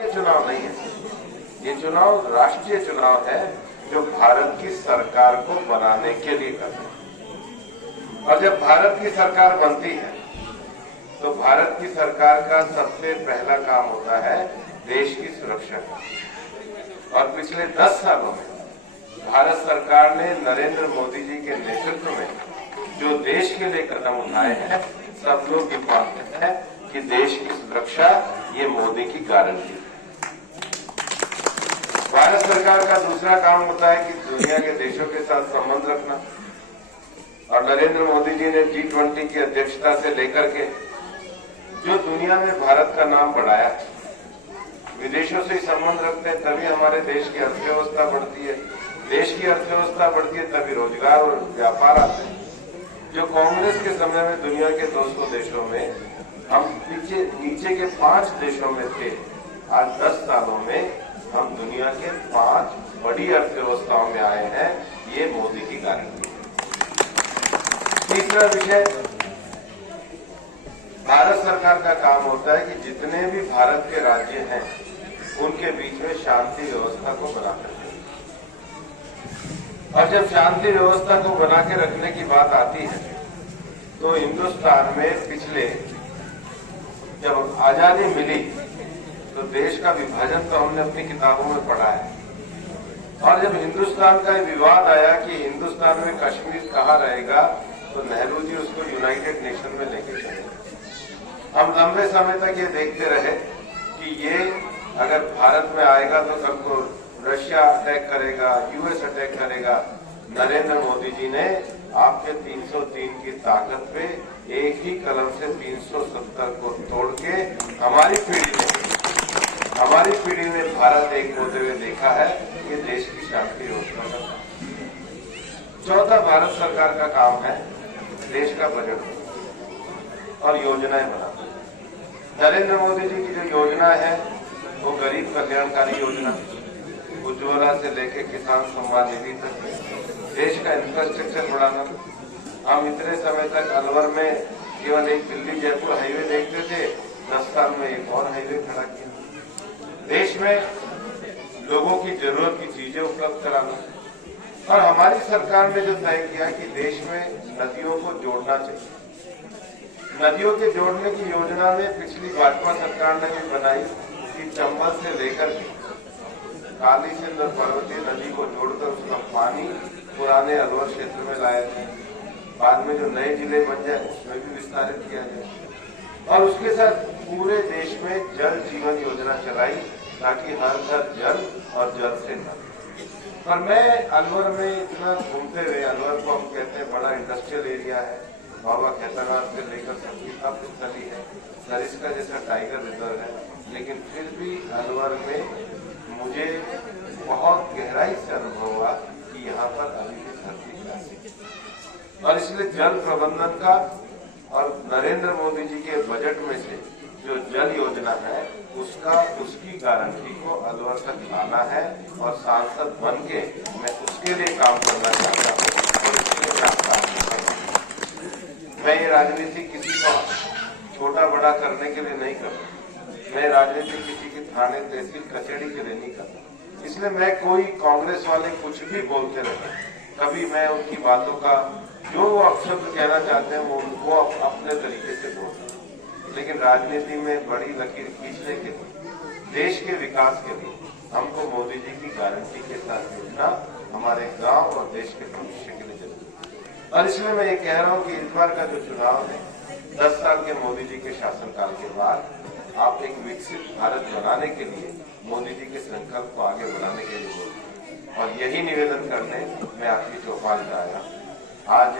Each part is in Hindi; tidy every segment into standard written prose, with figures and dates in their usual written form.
ये चुनाव नहीं है, ये चुनाव राष्ट्रीय चुनाव है जो भारत की सरकार को बनाने के लिए करते हैं। और जब भारत की सरकार बनती है तो भारत की सरकार का सबसे पहला काम होता है देश की सुरक्षा का। और पिछले 10 सालों में भारत सरकार ने नरेंद्र मोदी जी के नेतृत्व में जो देश के लिए कदम उठाए हैं, सब लोग ये मानते हैं कि देश की सुरक्षा ये मोदी की गारंटी है। भारत सरकार का दूसरा काम होता है कि दुनिया के देशों के साथ संबंध रखना। और नरेंद्र मोदी जी ने G20 की अध्यक्षता से लेकर के जो दुनिया में भारत का नाम बढ़ाया, विदेशों से संबंध रखते हैं तभी हमारे देश की अर्थव्यवस्था बढ़ती है, देश की अर्थव्यवस्था बढ़ती है तभी रोजगार और व्यापार आते हैं। जो कांग्रेस के समय में दुनिया के 200 देशों में हम नीचे के 5 देशों में थे, आज 10 सालों में हम दुनिया के 5 बड़ी अर्थव्यवस्थाओं में आए हैं। ये मोदी की गारंटी है। तीसरा विषय, भारत सरकार का काम होता है कि जितने भी भारत के राज्य हैं उनके बीच में शांति व्यवस्था को बनाकर रखें। और जब शांति व्यवस्था को बना के रखने की बात आती है तो हिंदुस्तान में पिछले जब आजादी मिली तो देश का विभाजन तो हमने अपनी किताबों में पढ़ा है। और जब हिंदुस्तान का विवाद आया कि हिंदुस्तान में कश्मीर कहाँ रहेगा तो नेहरू जी उसको यूनाइटेड नेशन में लेके चले। हम लंबे समय तक ये देखते रहे कि ये अगर भारत में आएगा तो कल को रशिया अटैक करेगा, यूएस अटैक करेगा। नरेंद्र मोदी जी ने आपके 303 की ताकत पे एक ही कलम से 370 को तोड़ के हमारी पीढ़ी में भारत एक होते हुए देखा है कि देश की शांति व्यवस्था का। चौथा, भारत सरकार का काम है देश का बजट और योजनाएं बनाना। नरेंद्र मोदी जी की जो योजना है वो गरीब कल्याणकारी योजना, उज्ज्वला से लेके किसान सम्मान निधि तक देश का इंफ्रास्ट्रक्चर बढ़ाना। हम इतने समय तक अलवर में केवल एक दिल्ली जयपुर हाईवे देखते थे, 10 साल में एक और हाईवे खड़ा किया। देश में लोगों की जरूरत की चीजें उपलब्ध कराना। और हमारी सरकार ने जो तय किया कि देश में नदियों को जोड़ना चाहिए। नदियों के जोड़ने की योजना में पिछली भाजपा सरकार ने भी बनाई कि चंबल से लेकर काली सिंध और पर्वतीय नदी को जोड़कर उसका पानी पुराने अलवर क्षेत्र में लाया जाए। बाद में जो नए जिले बन जाए उसमें भी विस्तारित किया जाए। और उसके साथ पूरे देश में जल जीवन योजना चलाई ताकि हर घर जल और जल से न। पर मैं अलवर में इतना घूमते हुए, अलवर को हम कहते हैं बड़ा इंडस्ट्रियल एरिया है, बाबा खेतरनाथ से लेकर सबकी तप स्थली है, सरिस्का जैसा टाइगर रिजर्व है, लेकिन फिर भी अलवर में मुझे बहुत गहराई से अनुभव हुआ कि यहाँ पर अभी भी धरती है। और इसलिए जल प्रबंधन का और नरेंद्र मोदी जी के बजट में से जो जल योजना है उसकी गारंटी को अलवर तक लाना है। और सांसद बन के मैं उसके लिए काम करना चाहता हूँ और इसके लिए मैं ये राजनीति किसी को छोटा बड़ा करने के लिए नहीं करता। मैं राजनीति किसी की थाने तहसील कचहरी के लिए नहीं करता। इसलिए मैं कोई कांग्रेस वाले कुछ भी बोलते रहे, कभी मैं उनकी बातों का जो वो अपशब्द कहना चाहते हैं वो अपने तरीके से बोलते हैं। लेकिन राजनीति में बड़ी लकीर खींचने के लिए, देश के विकास के लिए हमको मोदी जी की गारंटी के साथ जुड़ना हमारे गांव और देश के भविष्य के लिए जरूरी है। और इसलिए मैं ये कह रहा हूँ कि इस बार का जो चुनाव है 10 साल के मोदी जी के शासनकाल के बाद आप एक विकसित भारत बनाने के लिए मोदी जी के संकल्प को आगे बढ़ाने के लिए बोलते। और यही निवेदन करने मैं आपकी चौपाल में आया। आज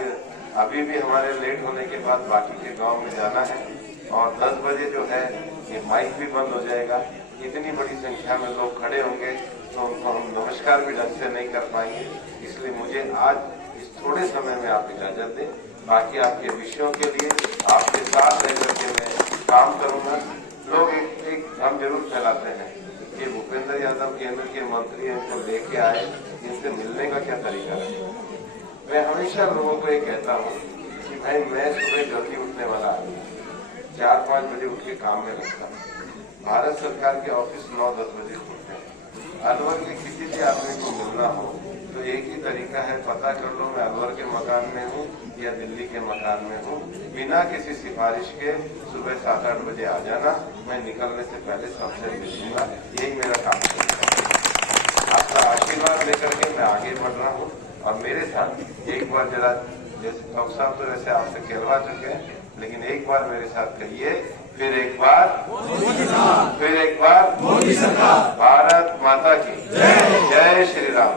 अभी भी हमारे लेट होने के बाद बाकी के गांव में जाना है और 10 बजे जो है ये माइक भी बंद हो जाएगा। इतनी बड़ी संख्या में लोग खड़े होंगे तो उनको हम नमस्कार भी ढंग से नहीं कर पाएंगे। इसलिए मुझे आज इस थोड़े समय में आप इजाजत दें। बाकी आपके विषयों के लिए आपके साथ रह करके मैं काम करूंगा। लोग एक भ्रम जरूर फैलाते हैं कि भूपेंद्र यादव केंद्र के मंत्री इनको लेके आए, इनसे मिलने का क्या तरीका है। मैं हमेशा लोगों को ये कहता हूँ कि भाई मैं सुबह जल्दी उठने वाला आदमी, 4-5 बजे उठ के काम में लगता हूँ। भारत सरकार के ऑफिस 9-10 बजे खुलते हैं। अलवर के किसी भी आदमी को मिलना हो तो एक ही तरीका है, पता कर लो मैं अलवर के मकान में हूँ या दिल्ली के मकान में हूँ। बिना किसी सिफारिश के सुबह 7-8 बजे आ जाना, मैं निकलने से पहले सबसे मिलूंगा। यही मेरा काम है। आपका आशीर्वाद लेकर के मैं आगे बढ़ रहा हूँ। और मेरे साथ एक बार जरा, जैसे डॉक्टर साहब तो वैसे आपसे कहलवा चुके हैं, लेकिन एक बार मेरे साथ कहिए, फिर एक बार मोदी सरकार, फिर एक बार मोदी सरकार। भारत माता की जय, जय श्री राम।